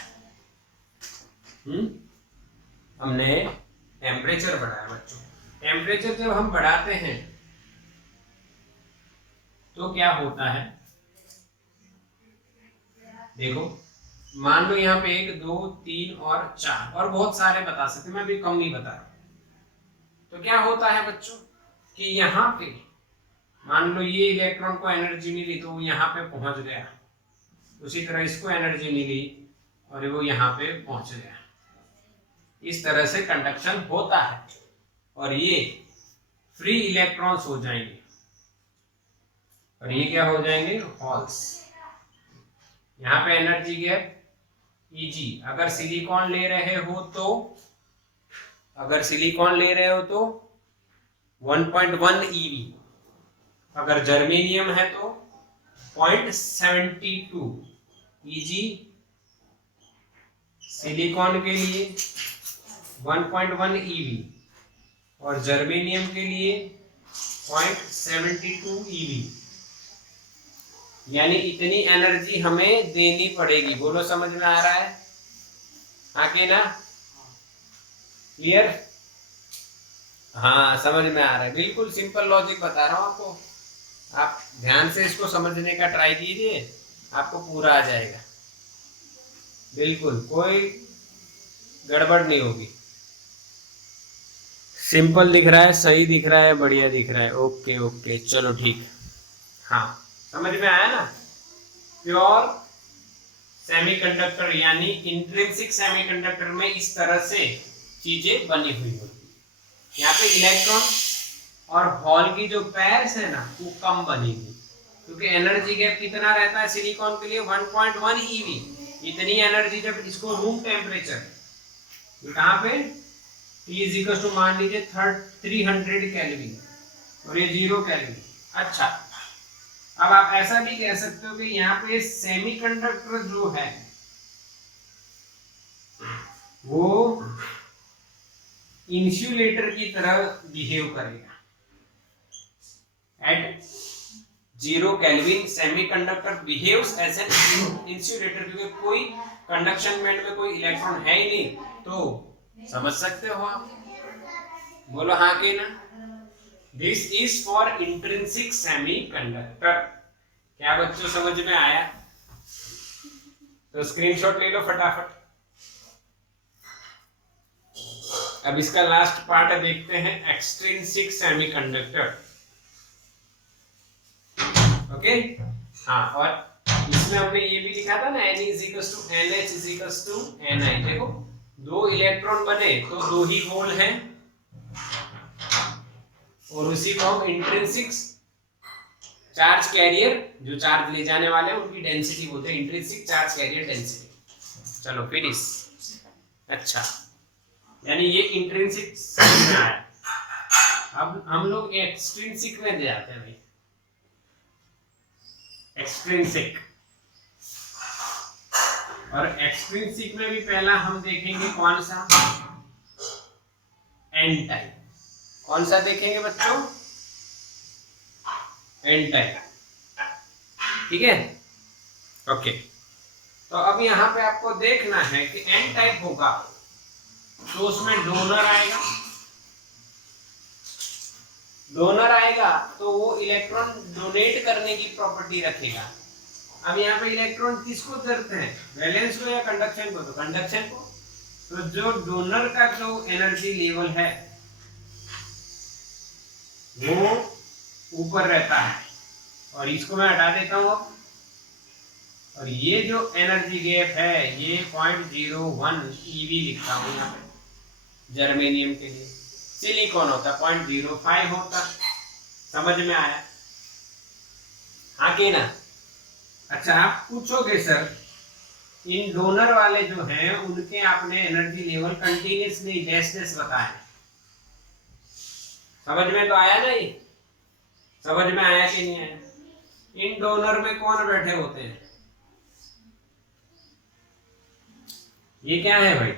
हमने टेम्परेचर बढ़ाया बच्चों। टेम्परेचर जब हम बढ़ाते हैं तो क्या होता है? देखो, मान लो यहाँ पे 1 2 3 और 4 और बहुत सारे बता सकते, मैं भी कम नहीं बता रहा। तो क्या होता है बच्चों कि यहाँ पे मान लो ये इलेक्ट्रॉन को एनर्जी मिली तो वो यहाँ पे पहुंच गया, उसी तरह इसको एनर्जी मिली और वो यहाँ पे पहुंच गया। इस तरह से कंडक्शन होता है और ये फ्री इलेक्ट्रॉन्स हो जाएंगे और ये क्या हो जाएंगे? हॉल्स। यहाँ पे एनर्जी गैप Eg, अगर सिलिकॉन ले रहे हो तो 1.1 eV, अगर जर्मेनियम है तो 0.72 Eg सिलिकॉन के लिए 1.1 eV और जर्मेनियम के लिए 0.72 eV, यानी इतनी एनर्जी हमें देनी पड़ेगी। बोलो समझ में आ रहा है? हाँ कि ना? क्लियर? हाँ समझ में आ रहा है। बिल्कुल सिंपल लॉजिक बता रहा हूँ आपको, आप ध्यान से इसको समझने का ट्राई कीजिए, आपको पूरा आ जाएगा। बिल्कुल कोई गड़बड़ नहीं होगी। सिंपल दिख रहा है, सही दिख रहा है, बढ़िया दिख रहा है। ओके ओके चलो ठीक। हाँ समझ में आया ना? प्योर सेमीकंडक्टर यानी इंट्रिंसिक सेमीकंडक्टर में इस तरह से चीजें बनी हुई होती है। यहाँ पे इलेक्ट्रॉन और हॉल की जो पेयर्स है ना वो कम बनेगी, क्योंकि एनर्जी गैप कितना रहता है सिलिकॉन के लिए 1.1 eV। इतनी एनर्जी जब इसको रूम टेम्परेचर कहाँ पे T इज टू मान लीजिए 300 केल्विन और ये 0 केल्विन। अच्छा, अब आप ऐसा भी कह सकते हो कि यहाँ पे सेमीकंडक्टर जो है वो इंसुलेटर की तरह बिहेव करेगा। At 0 kelvin semiconductor behaves as an insulator, क्योंकि कोई कंडक्शन बैंड में कोई इलेक्ट्रॉन है ही नहीं, तो समझ सकते हो आप, बोलो हाँ कि ना। This is for intrinsic semiconductor. क्या बच्चों समझ में आया? तो स्क्रीनशॉट ले लो फटाफट। अब इसका लास्ट पार्ट देखते हैं, एक्सट्रिंसिक सेमीकंडक्टर। ओके, हाँ, और इसमें हमने ये भी लिखा था ना Na = NH = Ni। देखो, दो इलेक्ट्रॉन बने तो दो ही होल हैं, और उसी को हम इंट्रिंसिक चार्ज कैरियर, जो चार्ज ले जाने वाले हैं उनकी डेंसिटी बोलते हैं इंट्रिंसिक चार्ज कैरियर डेंसिटी। चलो फिनिश। अच्छा, यानी ये इंट्रिंसिक में आया। अब हम लोग एक्सट्रिंसिक में जाते हैं भाई। एक्सट्रिंसिक, और एक्सट्रिंसिक में भी पहला हम देखेंगे कौन सा, एन टाइप। कौन सा देखेंगे बच्चों? एन टाइप, ठीक है। ओके, तो अब यहाँ पे आपको देखना है कि एन टाइप होगा तो उसमें डोनर आएगा। डोनर आएगा तो वो इलेक्ट्रॉन डोनेट करने की प्रॉपर्टी रखेगा। अब यहाँ पे इलेक्ट्रॉन किसको देते हैं, वैलेंस को या कंडक्शन को? तो कंडक्शन को। तो जो डोनर का जो एनर्जी लेवल है वो ऊपर रहता है, और इसको मैं हटा देता हूँ अब। और ये जो एनर्जी गैप है ये 0.01 eV लिखता हूँ यहाँ पे जर्मेनियम के लिए। सिलिकॉन होता 0.05 होता। समझ में आया? हाँ कि ना? अच्छा, आप पूछोगे सर इन डोनर वाले जो हैं उनके आपने एनर्जी लेवल कंटिन्यूस नहीं डैश डैश बताया। समझ में तो आया ना? ये समझ में आया कि नहीं आया? इन डोनर में कौन बैठे होते हैं? ये क्या है भाई?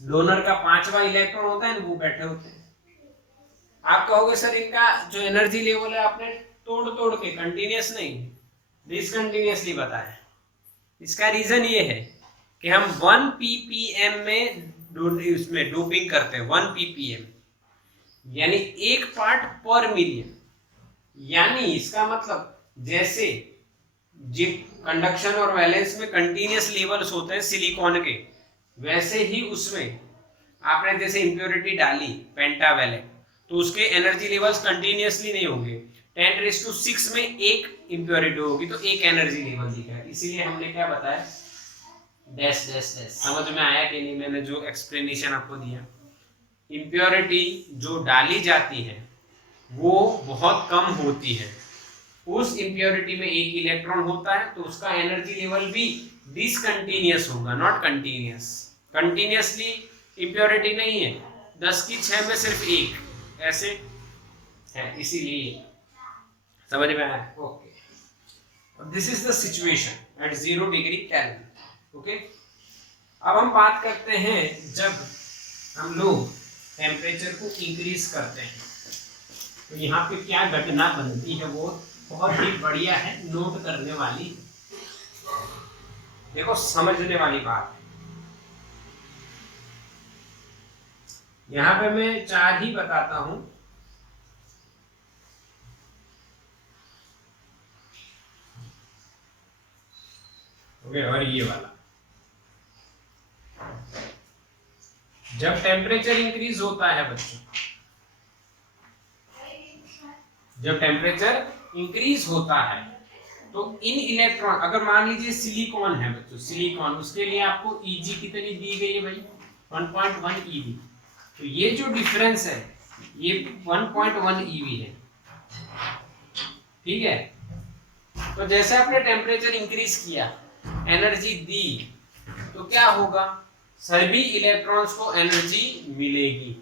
डोनर का 5वां इलेक्ट्रॉन होता है ना, वो बैठे होते हैं। आप कहोगे सर इनका जो एनर्जी लेवल है आपने तोड़ तोड़ के कंटिन्यूस नहीं डिसकंटिन्यूसली बताया। इसका रीजन ये है कि हम 1 ppm में उसमें डोपिंग करते हैं। 1 ppm यानी 1 पार्ट पर मिलियन। यानी इसका मतलब जैसे कंडक्शन और वैलेंस में कंटिन्यूस लेवल्स होते हैं सिलिकॉन के, वैसे ही उसमें आपने जैसे इंप्योरिटी डाली पेंटावैलेंट, तो उसके एनर्जी लेवल्स कंटिन्यूसली नहीं होंगे। 10⁶ में एक इंप्योरिटी होगी तो एक एनर्जी लेवल दिखा है। इसीलिए हमने क्या बताया, डैश डैश डैश। समझ में आया कि नहीं मैंने जो एक्सप्लेनेशन आपको दिया? इंप्योरिटी जो डाली जाती है वो बहुत कम होती है। उस इंप्योरिटी में एक इलेक्ट्रॉन होता है तो उसका एनर्जी लेवल भी डिसकंटिन्यूअस होगा, नॉट कंटिन्यूअस। कंटिन्यूअसली इंप्योरिटी नहीं है, 10⁶ में सिर्फ एक ऐसे है, इसीलिए। समझ में आया? Okay, this is the situation at 0 degree kelvin. Okay, अब हम बात करते हैं जब हम लोग टेम्परेचर को इंक्रीज करते हैं तो यहाँ पे क्या घटना बनती है, वो बहुत ही बढ़िया है, नोट करने वाली। देखो, समझने वाली बात है। यहाँ पे मैं 4 ही बताता हूं। ओके, और ये वाला, जब टेम्परेचर इंक्रीज होता है बच्चों, जब टेम्परेचर इंक्रीज होता है तो इन इलेक्ट्रॉन, अगर मान लीजिए सिलिकॉन है बच्चों, सिलिकॉन, उसके लिए आपको Eg कितनी दी गई है भाई? 1.1 eV। तो ये जो डिफरेंस है ये 1.1 eV है। ठीक है। तो जैसे आपने टेम्परेचर इंक्रीज किया, एनर्जी दी, तो क्या होगा, सभी इलेक्ट्रॉन्स को एनर्जी मिलेगी।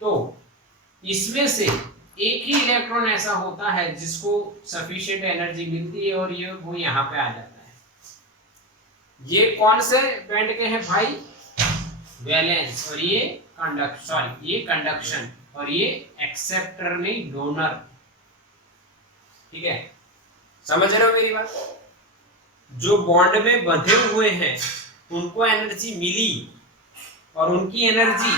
तो इसमें से एक ही इलेक्ट्रॉन ऐसा होता है जिसको सफिशिएंट एनर्जी मिलती है और ये वो यहाँ पे आ जाता है। ये कौन से बैंड के हैं भाई, वैलेंस, और ये कंडक्शन, ये कंडक्शन, और ये एक्सेप्टर नहीं डोनर। ठीक है, समझ रहे हो मेरी बात। जो बॉन्ड में बंधे हुए हैं उनको एनर्जी मिली और उनकी एनर्जी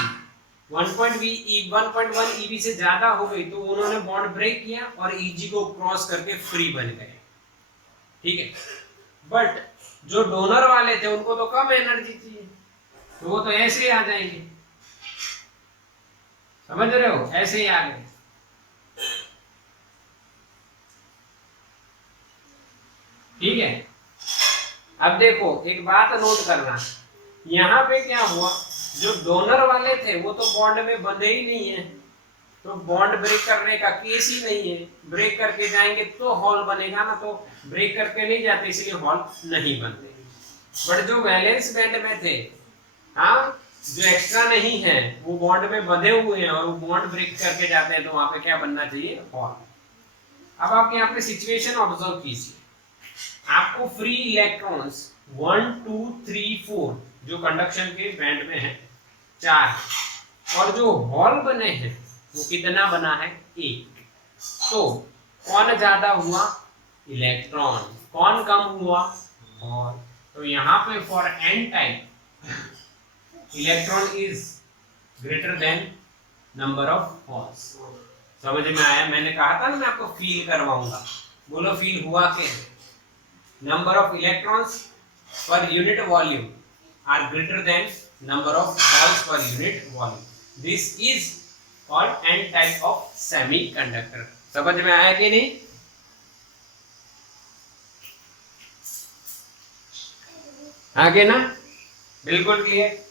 1.1 eV से ज्यादा हो गई तो उन्होंने बॉन्ड ब्रेक किया और Eg को क्रॉस करके फ्री बन गए। ठीक है, बट जो डोनर वाले थे उनको तो कम एनर्जी चाहिए, तो वो तो ऐसे ही आ जाएंगे, समझ रहे हो, ऐसे ही आ गए। ठीक है, अब देखो एक बात नोट करना, यहाँ पे क्या हुआ, जो डोनर वाले थे वो तो बॉन्ड में बंधे ही नहीं है, तो बॉन्ड ब्रेक करने का केस ही नहीं है। ब्रेक करके जाएंगे तो हॉल बनेगा ना, तो ब्रेक करके नहीं जाते इसलिए हॉल नहीं बनते। बट जो वैलेंस बैंड में थे, हाँ, जो एक्स्ट्रा नहीं है वो बॉन्ड में बंधे हुए हैं और वो बॉन्ड ब्रेक करके जाते हैं, तो वहां पे क्या बनना चाहिए, हॉल। अब आप यहाँ पे सिचुएशन ऑब्जर्व कीजिए, आपको फ्री इलेक्ट्रॉन्स 1 2 3 4 जो कंडक्शन के बैंड में है 4, और जो हॉल बने हैं वो कितना बना है, 1। तो कौन ज्यादा हुआ, इलेक्ट्रॉन, कौन कम हुआ, हॉल। तो यहाँ पे for N type electron is greater than number of holes. समझ में आया, मैंने कहा था ना मैं आपको फील करवाऊंगा, बोलो फील हुआ के number of electrons per unit volume are greater than number of holes per unit volume. This is called n type of semiconductor. समझ में आया कि नहीं, आगे ना, बिल्कुल क्लियर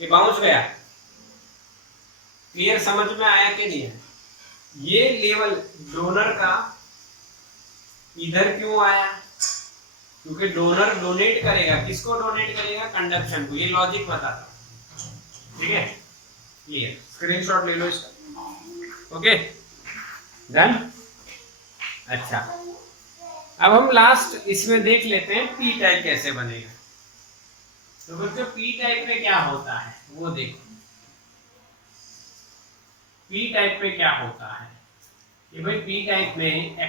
कि बाउंस गया, क्लियर, समझ में आया कि नहीं है। ये लेवल डोनर का इधर क्यों आया, क्योंकि डोनर डोनेट करेगा, किसको डोनेट करेगा, कंडक्शन को, ये लॉजिक बताता। ठीक है, क्लियर, स्क्रीनशॉट ले लो इसका। Okay, done. अच्छा, अब हम लास्ट इसमें देख लेते हैं पी टाइप कैसे बनेगा। तो बच्चों पी टाइप में क्या होता है वो देखो। पी टाइप में क्या होता है कि भाई पी टाइप में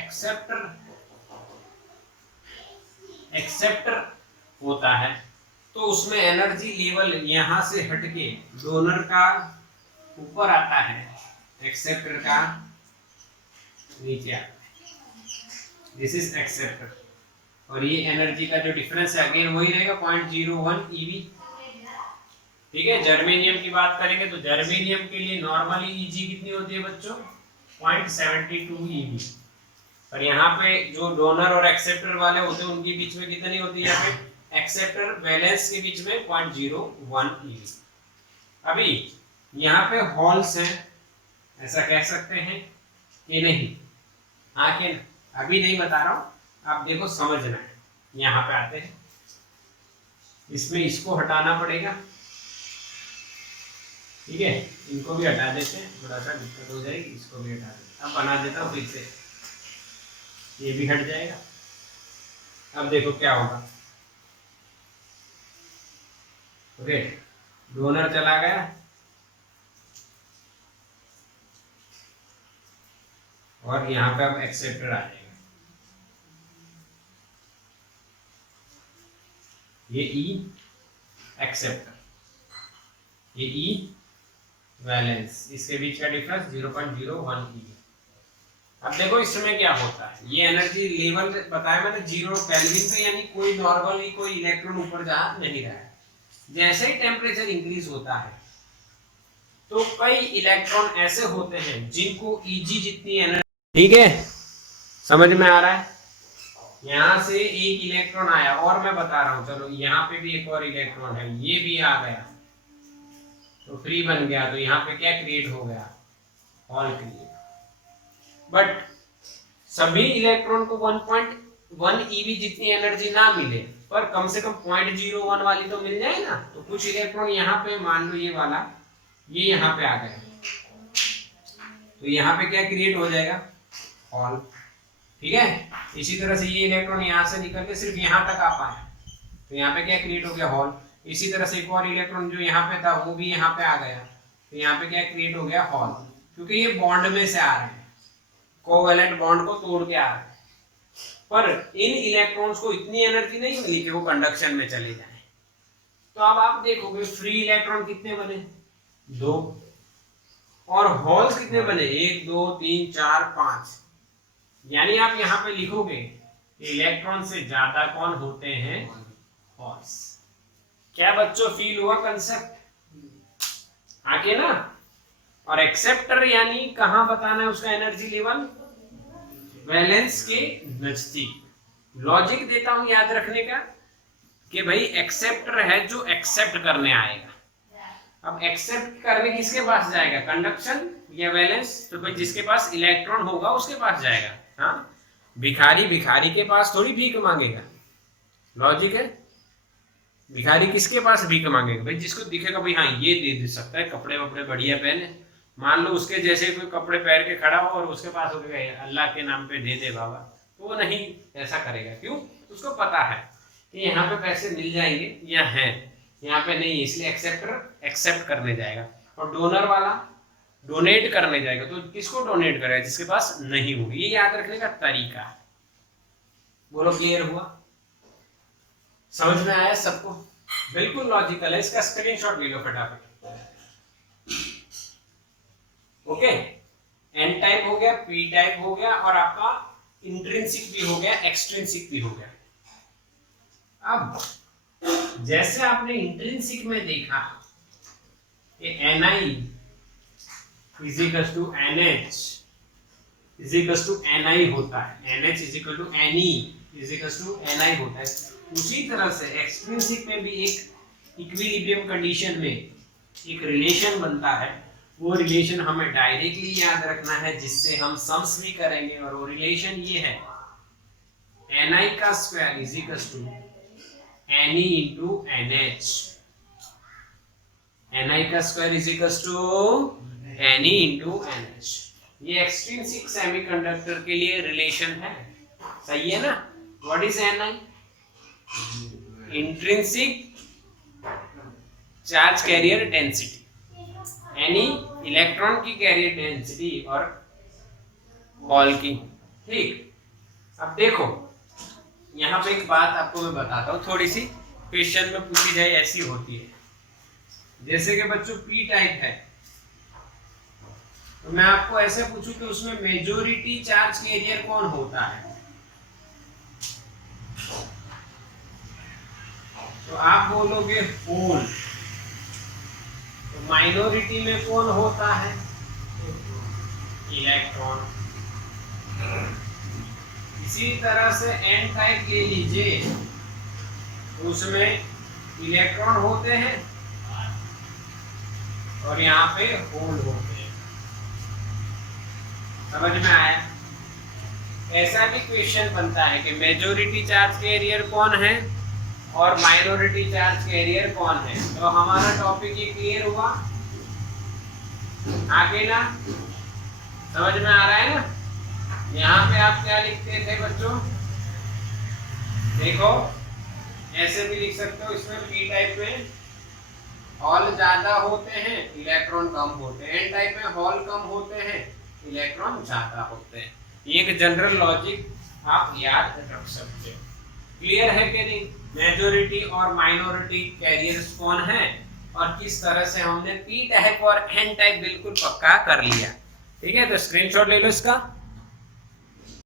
एक्सेप्टर होता है, तो उसमें एनर्जी लेवल यहां से हटके डोनर का ऊपर आता है, एक्सेप्टर का नीचे आता है। दिस इज एक्सेप्टर, और ये एनर्जी का जो डिफरेंस है अगेन वही रहेगा 0.01 eV। ठीक है, जर्मेनियम की बात करेंगे तो जर्मेनियम के लिए नॉर्मली Eg कितनी होती है बच्चों, 0.72 eV। और यहाँ पे जो डोनर और एक्सेप्टर वाले होते हैं उनके बीच में कितनी होती है, यहाँ पे एक्सेप्टर वैलेंस के बीच में 0.01 eV। अभी यहाँ पे हॉल्स हैं, ऐसा कह सकते हैं कि नहीं, हाँ कि अभी नहीं बता रहा हूँ, आप देखो समझना है। यहाँ पे आते हैं, इसमें इसको हटाना पड़ेगा, ठीक है, इनको भी हटा देते हैं, थोड़ा सा दिक्कत हो जाएगी, इसको भी हटा देते। अब बना देता हूँ फिर से, ये भी हट जाएगा। अब देखो क्या होगा, ओके, डोनर चला गया और यहाँ पे अब एक्सेप्टर आ जाएगा। ये ई एक्सेप्टर, ये ई वैलेंस, इसके बीच का डिफरेंस 0.01 eV। अब देखो इसमें क्या होता है, ये एनर्जी लेवल बताया मैंने 0 केल्विन पे, यानी कोई नॉर्मली कोई इलेक्ट्रॉन ऊपर जा नहीं रहा है। जैसे ही टेम्परेचर इंक्रीज होता है तो कई इलेक्ट्रॉन ऐसे होते हैं जिनको Eg जितनी एनर्जी, ठीक है, समझ में आ रहा है। यहाँ से एक इलेक्ट्रॉन आया और मैं बता रहा हूँ, चलो यहाँ पे भी एक और इलेक्ट्रॉन है, ये भी आ गया तो फ्री बन गया, तो यहाँ पे क्या क्रिएट हो गया, हॉल क्रिएट। बट सभी इलेक्ट्रॉन को 1.1 eV जितनी एनर्जी ना मिले पर कम से कम 0.01 वाली तो मिल जाए ना। तो कुछ इलेक्ट्रॉन यहाँ पे मान लो ये वाला, ये यहाँ पे आ गया, तो यहाँ पे क्या क्रिएट हो जाएगा, हॉल। ठीक है, इसी तरह से ये इलेक्ट्रॉन यहाँ से निकल के सिर्फ यहाँ तक आ पाए, तो यहाँ पे क्या क्रिएट हो गया, हॉल। इसी तरह से एक और इलेक्ट्रॉन जो यहाँ पे था वो भी यहाँ पे आ गया, तो यहाँ पे क्या क्रिएट हो गया, हॉल। क्योंकि ये बॉन्ड में से आ रहे हैं, कोवैलेंट बॉन्ड को तोड़ के आ रहे हैं, पर इन इलेक्ट्रॉन्स को इतनी एनर्जी नहीं मिली कि वो कंडक्शन में चले जाएं। तो अब आप देखोगे फ्री इलेक्ट्रॉन कितने बने, 2, और होल्स कितने बने, 1 2 3 4 5। यानी आप यहाँ पे लिखोगे इलेक्ट्रॉन से ज्यादा कौन होते हैं, होल्स। क्या बच्चों फील हुआ कंसेप्ट आगे ना। और एक्सेप्टर यानी कहां बताना है उसका एनर्जी लेवल, वैलेंस के नजदीक। लॉजिक देता हूं याद रखने का कि भाई एक्सेप्टर है जो एक्सेप्ट करने आएगा। अब एक्सेप्ट करने किसके पास जाएगा, कंडक्शन या वैलेंस, तो भाई जिसके पास इलेक्ट्रॉन होगा उसके पास जाएगा। हाँ, भिखारी भिखारी के पास थोड़ी भीख मांगेगा, लॉजिक है। भिखारी किसके पास भीख मांगेगा, भाई जिसको दिखेगा भाई हाँ ये दे सकता है, कपड़े वपड़े बढ़िया पहने। मान लो उसके जैसे कोई कपड़े पहन के खड़ा हो और उसके पास हो गया अल्लाह के नाम पे दे दे बाबा, तो वो नहीं ऐसा करेगा। क्यों, उसको पता है कि यहाँ पे पैसे मिल जाएंगे या हैं, यहाँ पे नहीं, इसलिए एक्सेप्टर एक्सेप्ट करने जाएगा। और डोनर वाला डोनेट करने जाएगा, तो किसको डोनेट करेगा, जिसके पास नहीं होगी। ये याद रखने का तरीका। बोलो क्लियर हुआ, समझ में आया सबको, बिल्कुल लॉजिकल है। इसका स्क्रीनशॉट ले लो फटाफट। ओके, एन टाइप हो गया, पी टाइप हो गया, और आपका इंट्रिंसिक भी हो गया, एक्सट्रिंसिक भी हो गया। अब जैसे आपने इंट्रिंसिक में देखा कि Ni is equal to NH is equal to Ni होता है, NH is equal to Ne is equal to Ni होता है, उसी तरह से एक्सट्रिंसिक में भी एक इक्विलिब्रियम कंडीशन में एक रिलेशन बनता है। वो रिलेशन हमें डायरेक्टली याद रखना है, जिससे हम सम्स भी करेंगे। और वो रिलेशन ये है, Ni का square is equal to Ne into NH। Ni का square is equal to Ne into NH। ये एक्सट्रिंसिक सेमीकंडक्टर के लिए रिलेशन है, सही है ना। What is Ni, intrinsic charge carrier density, यानी इलेक्ट्रॉन की कैरियर डेंसिटी और होल की। ठीक, अब देखो यहाँ पे एक बात आपको मैं बताता हूँ, थोड़ी सी क्वेश्चन में पूछी जाए ऐसी होती है। जैसे कि बच्चों पी टाइप है, तो मैं आपको ऐसे पूछूं कि उसमें मेजॉरिटी चार्ज कैरियर कौन होता है, तो आप बोलोगे होल। तो माइनॉरिटी में कौन होता है, इलेक्ट्रॉन। इसी तरह से एन टाइप ले लीजिए, उसमें इलेक्ट्रॉन होते हैं और यहाँ पे होल होते हैं। समझ में आया। ऐसा भी क्वेश्चन बनता है कि मेजॉरिटी चार्ज कैरियर कौन है और माइनॉरिटी चार्ज कैरियर कौन है। तो हमारा टॉपिक ये क्लियर हुआ आगे ना, समझ में आ रहा है ना। यहाँ पे आप क्या लिखते थे बच्चों, देखो ऐसे भी लिख सकते हो। इसमें पी टाइप में हॉल ज्यादा होते हैं, इलेक्ट्रॉन कम होते हैं। एन टाइप में हॉल कम होते हैं, इलेक्ट्रॉन ज्यादा होते हैं। एक जनरल लॉजिक आप याद रख सकते हो। क्लियर है कि नहीं। मेजॉरिटी और माइनॉरिटी कैरियर्स कौन है और किस तरह से हमने पी टाइप और एन टाइप बिल्कुल पक्का कर लिया। ठीक है, तो स्क्रीनशॉट ले लो इसका।